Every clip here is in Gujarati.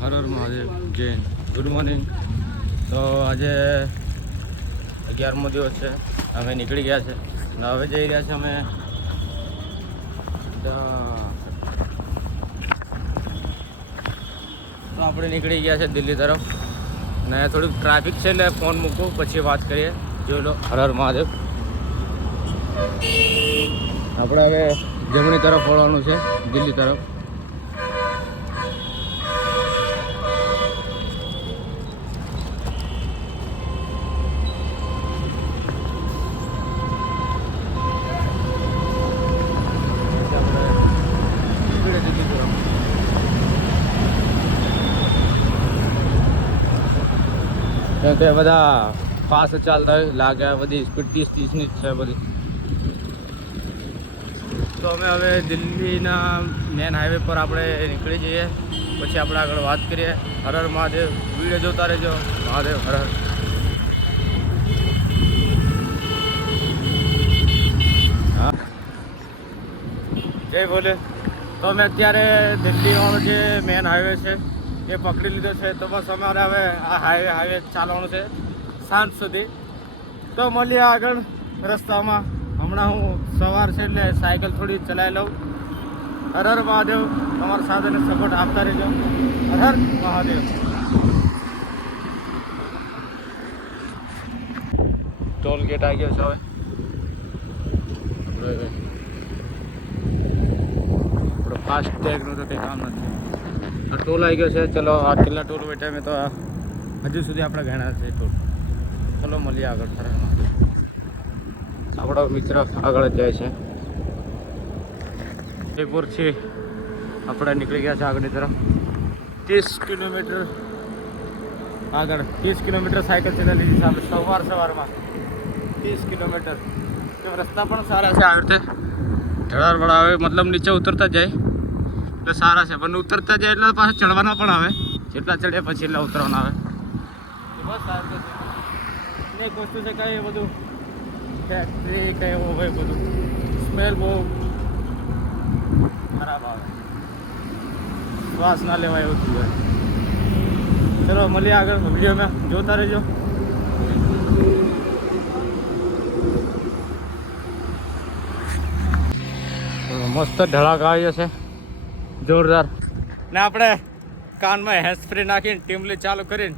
Har Har Mahadev Jain good morning. તો આજે 11મો દિવસ છે. અમે નીકળી ગયા છે અને હવે જઈ રહ્યા છે અમે તો આપણે નીકળી ગયા છે દિલ્હી તરફ ને થોડુંક ટ્રાફિક છે એટલે ફોન મૂકું પછી વાત કરીએ. જોઈ લો હર હર મહાદેવ. આપણે હવે જમણી તરફ વળવાનું છે દિલ્હી તરફ. કે બધા ફાસ્ટ ચાલતા હોય લાગે, બધી સ્પીડ 30-30ની જ છે બધી. તો અમે હવે દિલ્હીના મેન હાઈવે પર આપણે નીકળી જઈએ, પછી આપણે આગળ વાત કરીએ. હર હર મહાદેવ. વિડીયો જોતા રહેજો. મહાદેવ હર હર. હા જય બોલે. તો અમે અત્યારે દિલ્હીવાળો જે મેન હાઈવે છે એ પકડી લીધો છે. તો બસ અમારે હવે આ હાઈવે ચાલવાનું છે સાંજ સુધી. તો મળીએ આગળ રસ્તામાં. હમણાં હું સવાર છે એટલે સાયકલ થોડી ચલાવી લઉં. હર હર મહાદેવ. તમારા સાથેને સપોર્ટ આપતા રહેજો. હર હર મહાદેવ. ટોલ ગેટ આવી ગયો છે. હવે આપણો ફાસ્ટેગનું તો કંઈ કામ નથી. ટોલ આવી ગયો છે. ચલો આ કેટલા ટોલ બેઠા મેં તો હજુ સુધી આપણે ગણ્યા છે ટોલ. ચલો મળીએ આગળ. ફરવામાં આપણો મિત્ર આગળ જ જાય છે. જયપુરથી આપણે નીકળી ગયા છે આગળની તરફ. 30 કિલોમીટર આગળ 30 કિલોમીટર સાયકલ ચલાવી લીધી છે આપણે સવારમાં 30 કિલોમીટર. રસ્તા પણ સારા છે. આવી રીતે ઢળાવળા આવે, મતલબ નીચે ઉતરતા જાય એટલે સારા છે, પણ ઉતરતા જાય એટલે પાછા ચડવાના પણ આવે. જેટલા ચડે પછી એટલે ઉતરવાના આવે. બસ સારું છે. એક વસ્તુ છે કંઈ બધું ફેક્ટરી કંઈ એવું હોય, બધું સ્મેલ બહુ ખરાબ આવે, શ્વાસ ના લેવાય એવું થયું હોય. ચલો મળીએ આગળ વિડીયોમાં. જોતા રહેજો. મસ્ત ઢળાક આવ્યો છે જોરદાર. ને આપણે કાનમાં હેન્ડ ફ્રી નાખીને ટીમલી ચાલુ કરીને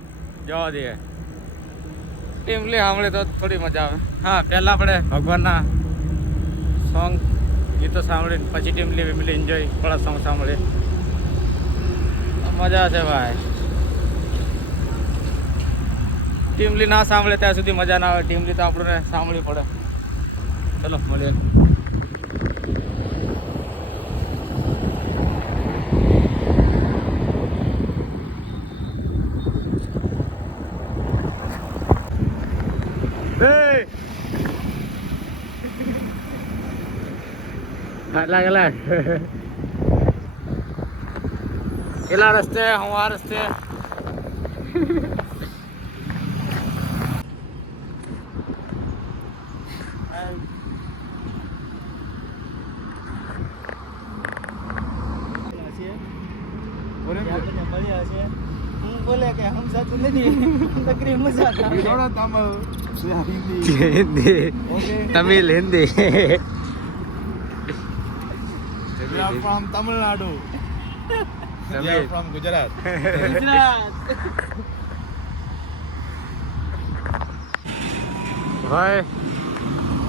જવા દઈએ. ટીમલી સાંભળે તો થોડી મજા આવે. હા, પહેલાં આપણે ભગવાનના સોંગ ગીતો સાંભળીને પછી ટીમલી વિમલી એન્જોય થોડા સોંગ સાંભળીએ. મજા છે ભાઈ. ટીમલી ના સાંભળે ત્યાં સુધી મજા ના આવે. ટીમલી તો આપણને સાંભળવી પડે. ચલો મળીએ. કેટલા રસ્તે હું આ રસ્તે बोले कि हम साथ नहीं तकरीब मजाक Hindi Tamil Hindi we are from Tamil Nadu. We are from Gujarat. ભાઈ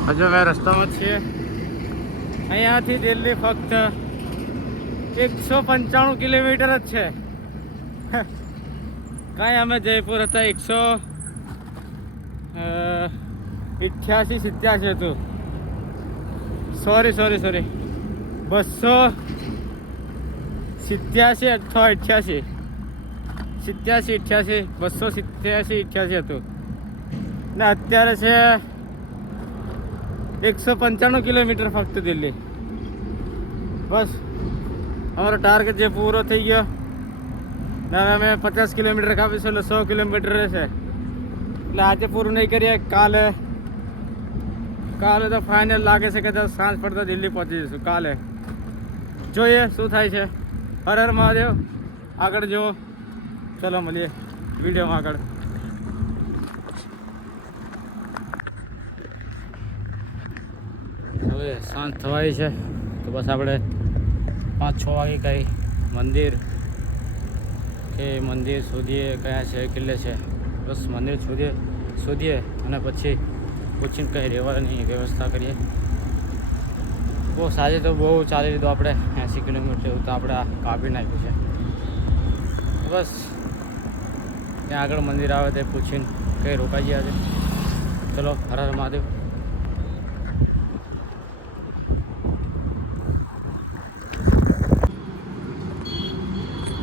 હજુ અમે રસ્તામાં છીએ. અહીંયાથી દિલ્હી ફક્ત 195 કિલોમીટર જ છે. કાંઈ અમે જયપુર હતા 188-87 હતું. સોરી 287 અથવા 88 287 હતું ને અત્યારે છે 195 કિલોમીટર ફક્ત દિલ્હી. બસ અમારો ટાર્ગેટ જે પૂરો થઈ ગયો ને હવે અમે 50 કિલોમીટર કાપીશું એટલે 100 કિલોમીટર રહેશે. એટલે આજે પૂરું નહીં કરીએ. કાલે તો ફાઇનલ લાગે છે કે સાંજ પડતા દિલ્હી પહોંચી જઈશું. કાલે જોઈએ શું થાય છે. હર હર મહાદેવ. આગળ જુઓ. ચલો મળીએ વિડીયોમાં આગળ. હવે સાંજ થવાય છે તો બસ આપણે 5-6 વાગે કંઈ મંદિર શોધીએ, કયા છે કિલ્લે છે, બસ મંદિર શોધીએ અને પછી પૂછીને કંઈ રહેવાની વ્યવસ્થા કરીએ. બહુ સાંજે તો બહુ ચાલી લીધું આપણે, 80 કિલોમીટર એવું તો આપણે કાપી નાખ્યું છે. બસ ત્યાં આગળ મંદિર આવે તે પૂછીને કંઈ રોકાઈ ગયા છે. ચલો, હર હર મહાદેવ.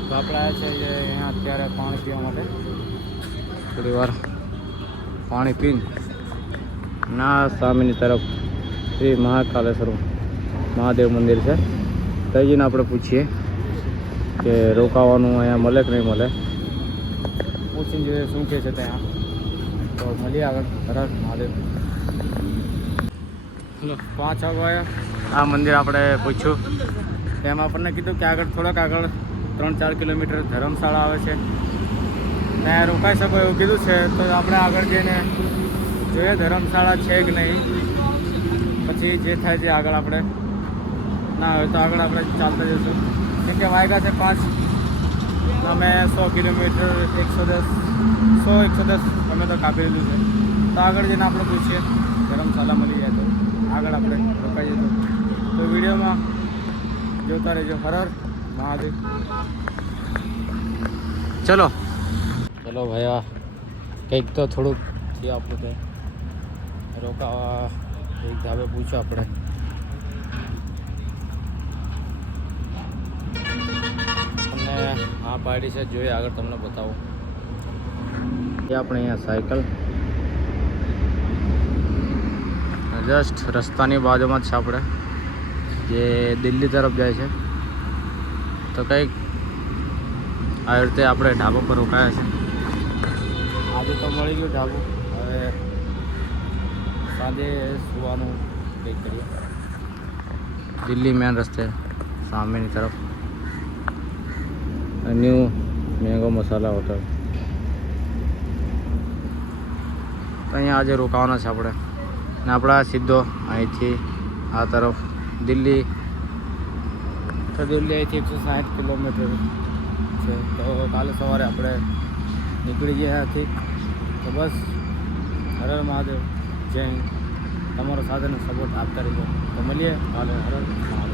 તો આપણે આવ્યા છે અહીંયા અત્યારે પાણી પીવા માટે. થોડી વાર પાણી પીને ના સામેની તરફ શ્રી મહાકાલેશ્વર મહાદેવ મંદિર છે. ત્યાં જઈને આપણે પૂછીએ કે રોકાવાનું અહીંયા મળે કે નહીં મળે. પૂછીને જોઈએ શું કહે છે ત્યાં. તો મળીએ આગળ. હર હર મહાદેવ. 5 વાગ્યા આ મંદિર આપણે પૂછ્યું. એમાં આપણને કીધું કે આગળ થોડાક આગળ 3-4 કિલોમીટર ધર્મશાળા આવે છે, ત્યાં રોકાઈ શકો એવું કીધું છે. તો આપણે આગળ જઈને જોઈએ ધર્મશાળા છે કે નહીં, પછી જે થાય તે આગળ આપણે ના હોય તો આગળ આપણે ચાલતા જઈશું. કેમ કે વાગ્યા છે 5, અમે 100 કિલોમીટર 110 અમે તો કાપી લીધું છે. તો આગળ જઈને આપણે પૂછીએ ધર્મશાળા મળી જાય તો આગળ આપણે રોકાઈ જઈશું. તો વિડીયોમાં જોતા રહેજો. હર હર મહાદેવ. ચલો ભાઈ, કંઈક તો થોડુંક થયું આપણું કંઈ રોકાવા એક ધાબે પૂછો આપણે. અને આ પાડી છે જોઈએ આગળ તમને બતાવું. એ આપણે અહીંયા સાયકલ જસ્ટ રસ્તાની બાજુમાં જ છે આપણે, જે દિલ્હી તરફ જાય છે. તો કંઈક આવી રીતે આપણે ઢાબા પર રોકાયા છે. આજે તો મળી ગયું ઢાબું. હવે સાંજે સુવાનું કંઈક કરીએ. દિલ્હી મેન રસ્તે સામેની તરફ ન્યૂ મેંગો મસાલા હોટલ. અહીંયા આજે રોકાવાના છે આપણે. ને આપણા સીધો અહીંથી આ તરફ દિલ્હી. તો દિલ્હી અહીંથી 160 કિલોમીટર છે. તો કાલે સવારે આપણે નીકળી ગયા ત્યાંથી. તો બસ હર હર મહાદેવ. જય હિન્દ. તમારો સાથેનો સપોર્ટ આપતા રહેજો. તો મળીએ કાલે. હર હર મહાદેવ.